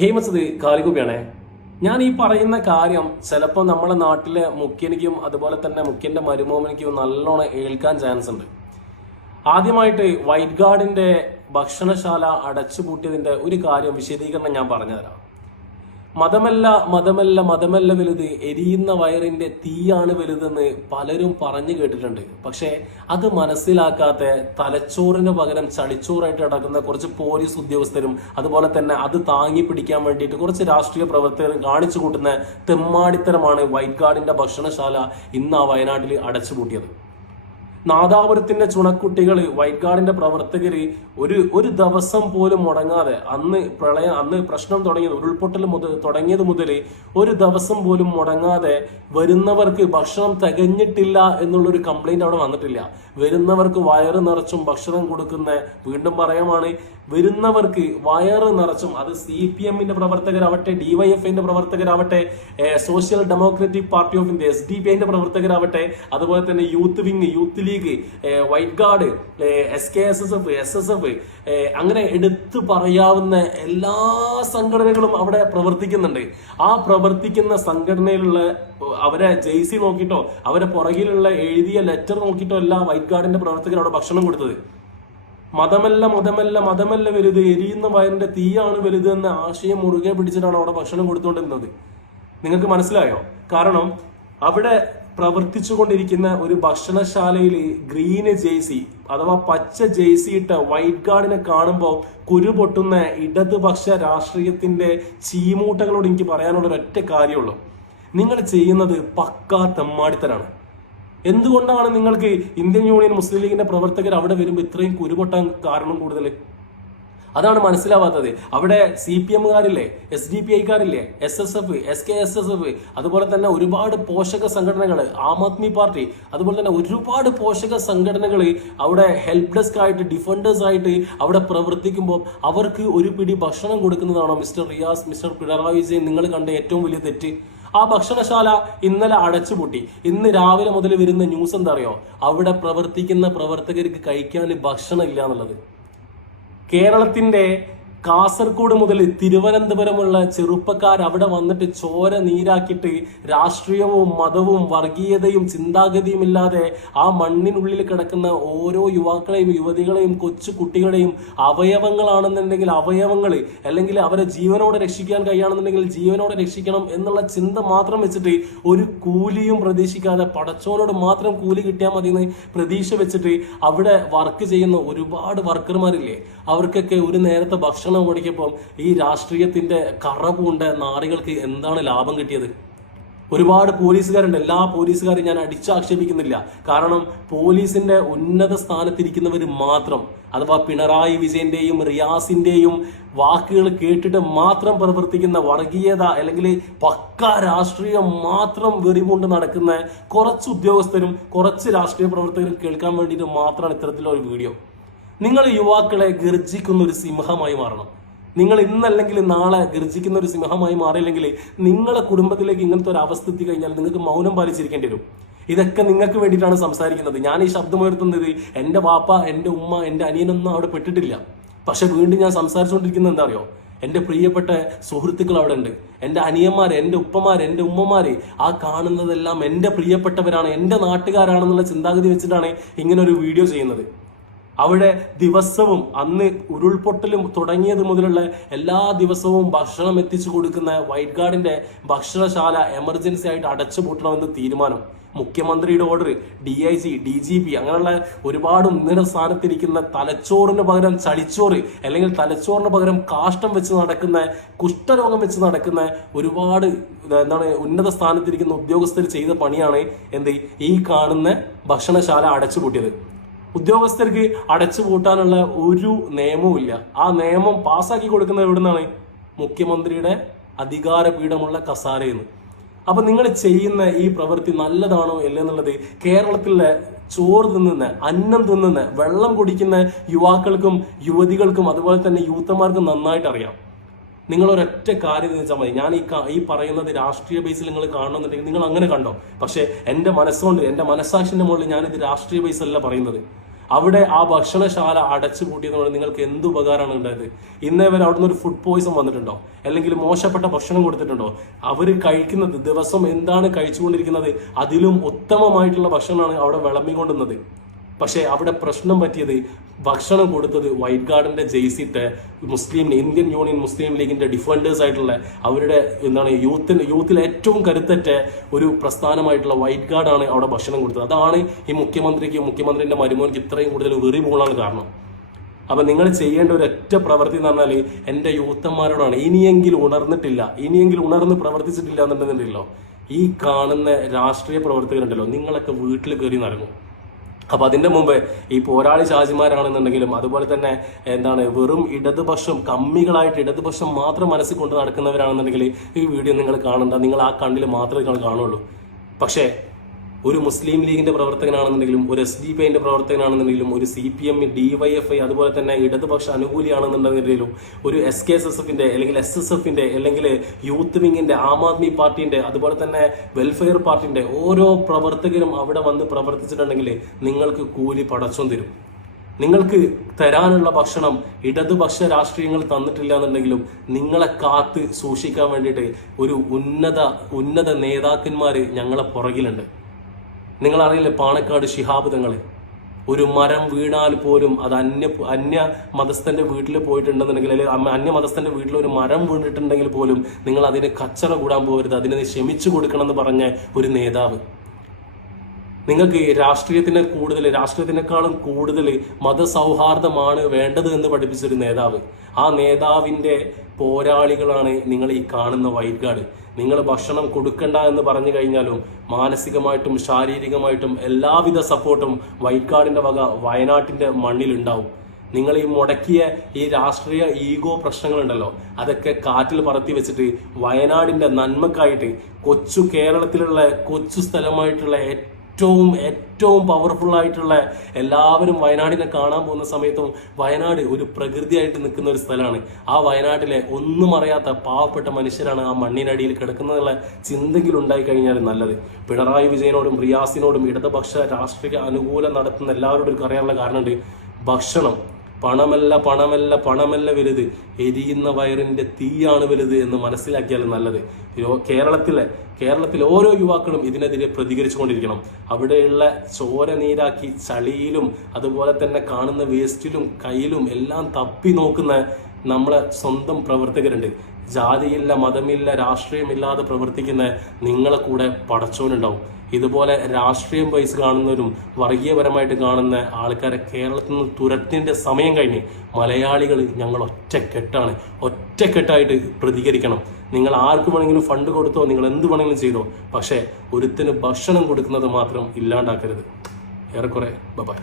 ഹേമസത് കാലികുപ്പിയാണേ. ഞാൻ ഈ പറയുന്ന കാര്യം ചിലപ്പോൾ നമ്മളെ നാട്ടിലെ മുഖ്യനിക്കും അതുപോലെ തന്നെ മുഖ്യന്റെ മരുമോമനിക്കും നല്ലോണം ഏൽക്കാൻ ചാൻസ് ഉണ്ട്. ആദ്യമായിട്ട് വൈറ്റ് ഗാർഡിന്റെ ഭക്ഷണശാല അടച്ചുപൂട്ടിയതിന്റെ ഒരു കാര്യം വിശദീകരണം ഞാൻ പറഞ്ഞുതരാം. മതമല്ല വലുത്, എരിയുന്ന വയറിന്റെ തീയാണ് വലുതെന്ന് പലരും പറഞ്ഞു കേട്ടിട്ടുണ്ട്. പക്ഷെ അത് മനസ്സിലാക്കാത്ത തലച്ചോറിന് പകരം ചളിച്ചോറായിട്ട് നടക്കുന്ന കുറച്ച് പോലീസ് ഉദ്യോഗസ്ഥരും അതുപോലെ തന്നെ അത് താങ്ങി പിടിക്കാൻ വേണ്ടിയിട്ട് കുറച്ച് രാഷ്ട്രീയ പ്രവർത്തകരും കാണിച്ചു കൂട്ടുന്ന തെമ്മാടിത്തരമാണ് വൈറ്റ് ഗാർഡിന്റെ ഭക്ഷണശാല ഇന്ന് ആ വയനാട്ടിൽ അടച്ചുപൂട്ടിയത്. നാദാപുരത്തിന്റെ ചുണക്കുട്ടികൾ വൈറ്റ് ഗാർഡിന്റെ പ്രവർത്തകര് ഒരു ദിവസം പോലും മുടങ്ങാതെ അന്ന് പ്രശ്നം തുടങ്ങിയത് ഉരുൾപൊട്ടൽ തുടങ്ങിയത് മുതൽ ഒരു ദിവസം പോലും മുടങ്ങാതെ വരുന്നവർക്ക് ഭക്ഷണം തികഞ്ഞിട്ടില്ല എന്നുള്ളൊരു കംപ്ലൈന്റ് അവിടെ വന്നിട്ടില്ല. വരുന്നവർക്ക് വയറ് നിറച്ചും ഭക്ഷണം കൊടുക്കുന്ന, വീണ്ടും പറയുമാണ്, വരുന്നവർക്ക് വയറ് നിറച്ചും, അത് CPM-ന്റെ പ്രവർത്തകരാവട്ടെ, DYFI-ന്റെ പ്രവർത്തകരാവട്ടെ, social democratic party of India SDPI-ന്റെ പ്രവർത്തകരാവട്ടെ, അതുപോലെ തന്നെ youth wing, youth league, white guard, SKSSF, SSF, അങ്ങനെ എടുത്തു പറയാവുന്ന എല്ലാ സംഘടനകളും അവിടെ പ്രവർത്തിക്കുന്നുണ്ട്. ആ പ്രവർത്തിക്കുന്ന സംഘടനയിലുള്ള അവരെ ജെയ്സി നോക്കിയിട്ടോ അവരെ പുറകിലുള്ള എഴുതിയ ലെറ്റർ നോക്കിയിട്ടോ അല്ല വൈറ്റ് ഗാർഡിന്റെ പ്രവർത്തകർ അവിടെ ഭക്ഷണം കൊടുത്തത്. മതമല്ല വലുത്, എരിയുന്ന വയറിന്റെ തീയാണ് വലുത് എന്ന ആശയം മുറുകെ പിടിച്ചിട്ടാണ് അവിടെ ഭക്ഷണം കൊടുത്തുകൊണ്ടിരുന്നത്. നിങ്ങൾക്ക് മനസ്സിലായോ? കാരണം അവിടെ പ്രവർത്തിച്ചുകൊണ്ടിരിക്കുന്ന ഒരു ഭക്ഷണശാലയിൽ ഗ്രീന് ജേഴ്സി അഥവാ പച്ച ജേഴ്സി ഇട്ട വൈറ്റ് ഗാർഡിനെ കാണുമ്പോൾ കുരുപൊട്ടുന്ന ഇടതുപക്ഷ രാഷ്ട്രീയത്തിന്റെ ചീമൂട്ടകളോട് എനിക്ക് പറയാനുള്ള ഒരൊറ്റ കാര്യമുള്ളൂ, നിങ്ങൾ ചെയ്യുന്നത് പക്കാ തെമ്മാടിത്തരാണ്. എന്തുകൊണ്ടാണ് നിങ്ങൾക്ക് ഇന്ത്യൻ യൂണിയൻ മുസ്ലിം ലീഗിന്റെ പ്രവർത്തകർ അവിടെ വരുമ്പോൾ ഇത്രയും കുരുപൊട്ടാൻ കാരണം കൂടുതൽ? അതാണ് മനസ്സിലാവാത്തത്. അവിടെ CPM-കാരില്ലേ, SDPI-കാരില്ലേ, SSF, SKSSF, അതുപോലെ തന്നെ ഒരുപാട് പോഷക സംഘടനകൾ, ആം ആദ്മി പാർട്ടി, അതുപോലെ തന്നെ ഒരുപാട് പോഷക സംഘടനകൾ അവിടെ ഹെൽപ്പ് ഡെസ്ക് ആയിട്ട്, ഡിഫൻഡേഴ്സ് ആയിട്ട് അവിടെ പ്രവർത്തിക്കുമ്പോൾ അവർക്ക് ഒരു പിടി ഭക്ഷണം കൊടുക്കുന്നതാണോ മിസ്റ്റർ റിയാസ്, മിസ്റ്റർ പിണറായി വിജയൻ നിങ്ങൾ കണ്ട ഏറ്റവും വലിയ തെറ്റ്? ആ ഭക്ഷണശാല ഇന്നലെ അടച്ചുപൂട്ടി. ഇന്ന് രാവിലെ മുതൽ വരുന്ന ന്യൂസ് എന്താ അറിയോ? അവിടെ പ്രവർത്തിക്കുന്ന പ്രവർത്തകർക്ക് കഴിക്കാൻ ഭക്ഷണം ഇല്ല എന്നുള്ളത്. കേരളത്തിന്റെ കാസർഗോഡ് മുതൽ തിരുവനന്തപുരമുള്ള ചെറുപ്പക്കാർ അവിടെ വന്നിട്ട് ചോര നീരാക്കിയിട്ട് രാഷ്ട്രീയവും മതവും വർഗീയതയും ചിന്താഗതിയും ഇല്ലാതെ ആ മണ്ണിനുള്ളിൽ കിടക്കുന്ന ഓരോ യുവാക്കളെയും യുവതികളെയും കൊച്ചു കുട്ടികളെയും അവയവങ്ങളാണെന്നുണ്ടെങ്കിൽ അവയവങ്ങൾ, അല്ലെങ്കിൽ അവരെ ജീവനോടെ രക്ഷിക്കാൻ കഴിയുകയാണെന്നുണ്ടെങ്കിൽ ജീവനോടെ രക്ഷിക്കണം എന്നുള്ള ചിന്ത മാത്രം വെച്ചിട്ട് ഒരു കൂലിയും പ്രതീക്ഷിക്കാതെ പടച്ചോനോട് മാത്രം കൂലി കിട്ടിയാൽ മതി എന്ന് പ്രതീക്ഷ വെച്ചിട്ട് അവിടെ വർക്ക് ചെയ്യുന്ന ഒരുപാട് വർക്കർമാരില്ലേ, അവർക്കൊക്കെ ഒരു നേരത്തെ ഭക്ഷണം ഓടിക്കപ്പം ഈ രാഷ്ട്രീയത്തിന്റെ കറപൂണ്ട നാറികൾക്ക് എന്താണ് ലാഭം കിട്ടിയത്? ഒരുപാട് പോലീസുകാരുണ്ട്. എല്ലാ പോലീസുകാരും ഞാൻ അടിച്ചാക്ഷേപിക്കുന്നില്ല. കാരണം പോലീസിന്റെ ഉന്നത സ്ഥാനത്തിരിക്കുന്നവർ മാത്രം, അഥവാ പിണറായി വിജയന്റെയും റിയാസിന്റെയും വാക്കുകൾ കേട്ടിട്ട് മാത്രം പ്രവർത്തിക്കുന്ന വർഗീയത അല്ലെങ്കിൽ പക്ക രാഷ്ട്രീയം മാത്രം വെറിപൂണ്ട് നടക്കുന്ന കുറച്ച് ഉദ്യോഗസ്ഥരും കുറച്ച് രാഷ്ട്രീയ പ്രവർത്തകരും കേൾക്കാൻ വേണ്ടിയിട്ട് മാത്രമാണ് ഇത്തരത്തിലൊരു വീഡിയോ. നിങ്ങൾ യുവാക്കളെ ഗർജിക്കുന്ന ഒരു സിംഹമായി മാറണം. നിങ്ങൾ ഇന്നല്ലെങ്കിൽ നാളെ ഗർജിക്കുന്ന ഒരു സിംഹമായി മാറിയില്ലെങ്കിൽ നിങ്ങളെ കുടുംബത്തിലേക്ക് ഇങ്ങനത്തെ ഒരു അവസ്ഥ എത്തി കഴിഞ്ഞാൽ നിങ്ങൾക്ക് മൗനം പാലിച്ചിരിക്കേണ്ടി വരും. ഇതൊക്കെ നിങ്ങൾക്ക് വേണ്ടിയിട്ടാണ് സംസാരിക്കുന്നത്. ഞാൻ ഈ ശബ്ദമുയർത്തുന്നത് എൻ്റെ വാപ്പ, എൻ്റെ ഉമ്മ, എൻ്റെ അനിയനൊന്നും അവിടെ പെട്ടിട്ടില്ല. പക്ഷെ വീണ്ടും ഞാൻ സംസാരിച്ചുകൊണ്ടിരിക്കുന്നത് എന്താ അറിയോ? എൻ്റെ പ്രിയപ്പെട്ട സുഹൃത്തുക്കൾ അവിടെ ഉണ്ട്, എൻ്റെ അനിയന്മാര്, എൻ്റെ ഉപ്പമാര്, എൻ്റെ ഉമ്മമാര്. ആ കാണുന്നതെല്ലാം എൻ്റെ പ്രിയപ്പെട്ടവരാണ്, എൻ്റെ നാട്ടുകാരാണെന്നുള്ള ചിന്താഗതി വെച്ചിട്ടാണ് ഇങ്ങനെ ഒരു വീഡിയോ ചെയ്യുന്നത്. അവിടെ ദിവസവും അന്ന് ഉരുൾപൊട്ടലും തുടങ്ങിയത് മുതലുള്ള എല്ലാ ദിവസവും ഭക്ഷണം എത്തിച്ചു കൊടുക്കുന്ന വൈറ്റ് ഗാർഡിന്റെ ഭക്ഷണശാല എമർജൻസി ആയിട്ട് അടച്ചുപൂട്ടണമെന്ന് തീരുമാനം. മുഖ്യമന്ത്രിയുടെ ഓർഡർ, DIG, DGP, അങ്ങനെയുള്ള ഒരുപാട് ഉന്നത സ്ഥാനത്തിരിക്കുന്ന തലച്ചോറിന് പകരം ചളിച്ചോറ് അല്ലെങ്കിൽ തലച്ചോറിന് പകരം കാഷ്ടം വെച്ച് നടക്കുന്ന, കുഷ്ഠരോഗം വെച്ച് നടക്കുന്ന ഒരുപാട് ഉന്നത സ്ഥാനത്തിരിക്കുന്ന ഉദ്യോഗസ്ഥർ ചെയ്ത പണിയാണ് ഈ കാണുന്ന ഭക്ഷണശാല അടച്ചുപൂട്ടിയത്. ഉദ്യോഗസ്ഥർക്ക് അടച്ചുപൂട്ടാനുള്ള ഒരു നിയമവും ഇല്ല. ആ നിയമം പാസ്സാക്കി കൊടുക്കുന്നത് എവിടെ നിന്നാണ്? മുഖ്യമന്ത്രിയുടെ അധികാരപീഠമുള്ള കസാരയിൽ നിന്ന്. അപ്പൊ നിങ്ങൾ ചെയ്യുന്ന ഈ പ്രവൃത്തി നല്ലതാണോ അല്ലെന്നുള്ളത് കേരളത്തിലെ ചോറ് തിന്നുന്ന, അന്നം തിന്നുന്ന, വെള്ളം കുടിക്കുന്ന യുവാക്കൾക്കും യുവതികൾക്കും അതുപോലെ തന്നെ യൂത്തന്മാർക്കും നന്നായിട്ട് അറിയാം. നിങ്ങൾ ഒരൊറ്റ കാര്യം വെച്ചാൽ മതി. ഞാൻ ഈ പറയുന്നത് രാഷ്ട്രീയ ബേസിൽ നിങ്ങൾ കാണണമെന്നുണ്ടെങ്കിൽ നിങ്ങൾ അങ്ങനെ കണ്ടോ. പക്ഷെ എൻ്റെ മനസ്സുകൊണ്ട്, എൻ്റെ മനസ്സാക്ഷിന്റെ മുകളിൽ ഞാനിത് രാഷ്ട്രീയ ബേസല്ല പറയുന്നത്. അവിടെ ആ ഭക്ഷണശാല അടച്ചു പൂട്ടിയതുകൊണ്ട് നിങ്ങൾക്ക് എന്ത് ഉപകാരമാണ് ഉണ്ടായത്? ഇന്നേ വരെ അവിടുന്ന് ഒരു ഫുഡ് പോയിസൺ വന്നിട്ടുണ്ടോ? അല്ലെങ്കിൽ മോശപ്പെട്ട ഭക്ഷണം കൊടുത്തിട്ടുണ്ടോ? അവർ കഴിക്കുന്നത് ദിവസം എന്താണ് കഴിച്ചുകൊണ്ടിരിക്കുന്നത്? അതിലും ഉത്തമമായിട്ടുള്ള ഭക്ഷണമാണ് അവിടെ വിളമ്പിക്കൊണ്ടുന്നത്. പക്ഷേ അവിടെ പ്രശ്നം പറ്റിയത് ഭക്ഷണം കൊടുത്തത് വൈറ്റ് ഗാർഡിന്റെ ജെയ്സിട്ട് ഇന്ത്യൻ യൂണിയൻ മുസ്ലിം ലീഗിന്റെ ഡിഫൻഡേഴ്സ് ആയിട്ടുള്ള അവരുടെ യൂത്തിൽ ഏറ്റവും കരുത്തറ്റ ഒരു പ്രസ്ഥാനമായിട്ടുള്ള വൈറ്റ് ഗാർഡാണ് അവിടെ ഭക്ഷണം കൊടുത്തത്. അതാണ് ഈ മുഖ്യമന്ത്രിന്റെ മരുമോനിക്ക് ഇത്രയും കൂടുതൽ വെറി പോകാൻ കാരണം. അപ്പൊ നിങ്ങൾ ചെയ്യേണ്ട ഒരു ഒറ്റ പ്രവൃത്തി എന്ന് പറഞ്ഞാൽ എന്റെ യൂത്തന്മാരോടാണ്. ഇനിയെങ്കിലും ഉണർന്ന് പ്രവർത്തിച്ചിട്ടില്ല എന്നുണ്ടെന്നുണ്ടല്ലോ, ഈ കാണുന്ന രാഷ്ട്രീയ പ്രവർത്തകരുണ്ടല്ലോ, നിങ്ങളൊക്കെ വീട്ടിൽ കയറി നടക്കും. അപ്പൊ അതിന്റെ മുമ്പ് ഈ പോരാളി ഷാജിമാരാണെന്നുണ്ടെങ്കിലും അതുപോലെ തന്നെ വെറും ഇടതുപക്ഷം കമ്മികളായിട്ട് ഇടതുപക്ഷം മാത്രം മനസ്സിൽ കൊണ്ട് നടക്കുന്നവരാണെന്നുണ്ടെങ്കിൽ ഈ വീഡിയോ നിങ്ങൾ കാണണ്ട, നിങ്ങൾ ആ കണ്ണിൽ മാത്രമേ നിങ്ങൾ കാണുള്ളൂ. പക്ഷേ ഒരു മുസ്ലിം ലീഗിന്റെ പ്രവർത്തകനാണെന്നുണ്ടെങ്കിലും ഒരു SDPIന്റെ പ്രവർത്തകനാണെന്നുണ്ടെങ്കിലും ഒരു CPM, DYFI അതുപോലെ തന്നെ ഇടതുപക്ഷ അനുകൂലിയാണെന്നുണ്ടെങ്കിലും ഒരു SKSSFന്റെ അല്ലെങ്കിൽ SSFന്റെ അല്ലെങ്കിൽ യൂത്ത് വിങ്ങിന്റെ ആം ആദ്മി പാർട്ടിന്റെ അതുപോലെ തന്നെ വെൽഫെയർ പാർട്ടിന്റെ ഓരോ പ്രവർത്തകരും അവിടെ വന്ന് പ്രവർത്തിച്ചിട്ടുണ്ടെങ്കിൽ നിങ്ങൾക്ക് കൂലി പടച്ചോൻ തരും. നിങ്ങൾക്ക് തരാനുള്ള ഭക്ഷണം ഇടതുപക്ഷ രാഷ്ട്രീയങ്ങൾ തന്നിട്ടില്ല എന്നുണ്ടെങ്കിലും നിങ്ങളെ കാത്ത് സൂക്ഷിക്കാൻ വേണ്ടിയിട്ട് ഒരു ഉന്നത നേതാക്കന്മാര് ഞങ്ങളെ പുറകിലുണ്ട്. നിങ്ങളറിയില്ലേ പാണക്കാട് ശിഹാബ് തങ്ങളെ? ഒരു മരം വീണാൽ പോലും അത് അന്യ മതസ്ഥന്റെ വീട്ടിൽ പോയിട്ടുണ്ടെന്നുണ്ടെങ്കിൽ അല്ലെങ്കിൽ അന്യ മതസ്ഥന്റെ വീട്ടിൽ ഒരു മരം വീണിട്ടുണ്ടെങ്കിൽ പോലും നിങ്ങൾ അതിന് കച്ചറ കൂടാൻ പോകരുത്, അതിനെ ക്ഷമിച്ചു കൊടുക്കണം എന്ന് പറഞ്ഞ ഒരു നേതാവ്. നിങ്ങൾക്ക് രാഷ്ട്രീയത്തിനേക്കാളും കൂടുതൽ മതസൗഹാർദ്ദമാണ് വേണ്ടത് എന്ന് പഠിപ്പിച്ചൊരു നേതാവ്. ആ നേതാവിന്റെ പോരാളികളാണ് നിങ്ങൾ ഈ കാണുന്ന വൈറ്റ് ഗാർഡ്. നിങ്ങൾ ഭക്ഷണം കൊടുക്കണ്ട എന്ന് പറഞ്ഞു കഴിഞ്ഞാലും മാനസികമായിട്ടും ശാരീരികമായിട്ടും എല്ലാവിധ സപ്പോർട്ടും വൈറ്റ് ഗാർഡിന്റെ വക വയനാട്ടിന്റെ മണ്ണിലുണ്ടാവും. നിങ്ങൾ ഈ മുടക്കിയ ഈ രാഷ്ട്രീയ ഈഗോ പ്രശ്നങ്ങളുണ്ടല്ലോ, അതൊക്കെ കാറ്റിൽ പറത്തി വെച്ചിട്ട് വയനാടിന്റെ നന്മക്കായിട്ട് കേരളത്തിലുള്ള കൊച്ചു സ്ഥലമായിട്ടുള്ള ഏറ്റവും പവർഫുൾ ആയിട്ടുള്ള എല്ലാവരും വയനാടിനെ കാണാൻ പോകുന്ന സമയത്തും വയനാട് ഒരു പ്രകൃതിയായിട്ട് നിൽക്കുന്ന ഒരു സ്ഥലമാണ്. ആ വയനാട്ടിലെ ഒന്നും അറിയാത്ത പാവപ്പെട്ട മനുഷ്യരാണ് ആ മണ്ണിനടിയിൽ കിടക്കുന്നതെന്നുള്ള ചിന്തെങ്കിലും ഉണ്ടായി കഴിഞ്ഞാൽ നല്ലത്. പിണറായി വിജയനോടും റിയാസിനോടും ഇടതുപക്ഷ രാഷ്ട്രീയ അനുകൂലം നടത്തുന്ന എല്ലാവരോടും അറിയാനുള്ള കാരണമുണ്ട്. ഭക്ഷണം പണമല്ല വലുത്, എരിയുന്ന വയറിന്റെ തീയാണ് വലുത് എന്ന് മനസ്സിലാക്കിയാൽ നല്ലത്. കേരളത്തിലെ ഓരോ യുവാക്കളും ഇതിനെതിരെ പ്രതികരിച്ചുകൊണ്ടിരിക്കണം. അവിടെയുള്ള ചോര നീരാക്കി ചളിയിലും അതുപോലെ തന്നെ കാണുന്ന വേസ്റ്റിലും കയ്യിലും എല്ലാം തപ്പി നോക്കുന്ന നമ്മളെ സ്വന്തം പ്രവർത്തകരുണ്ട്. ജാതിയില്ല, മതമില്ല, രാഷ്ട്രീയമില്ലാതെ പ്രവർത്തിക്കുന്ന നിങ്ങളെ കൂടെ പടച്ചോനുണ്ടാവും. ഇതുപോലെ രാഷ്ട്രീയം വൈസ് കാണുന്നവരും വർഗീയപരമായിട്ട് കാണുന്ന ആൾക്കാരെ കേരളത്തിൽ നിന്ന് തുരത്തിന്റെ സമയം കഴിഞ്ഞ് മലയാളികൾ ഞങ്ങൾ ഒറ്റക്കെട്ടായിട്ട് പ്രതികരിക്കണം. നിങ്ങൾ ആർക്ക് വേണമെങ്കിലും ഫണ്ട് കൊടുത്തോ, നിങ്ങൾ എന്ത് വേണമെങ്കിലും ചെയ്തോ, പക്ഷേ ഒരുത്തിന് ഭക്ഷണം കൊടുക്കുന്നത് മാത്രം ഇല്ലാണ്ടാക്കരുത്. ഏറെക്കുറെ ബൈ.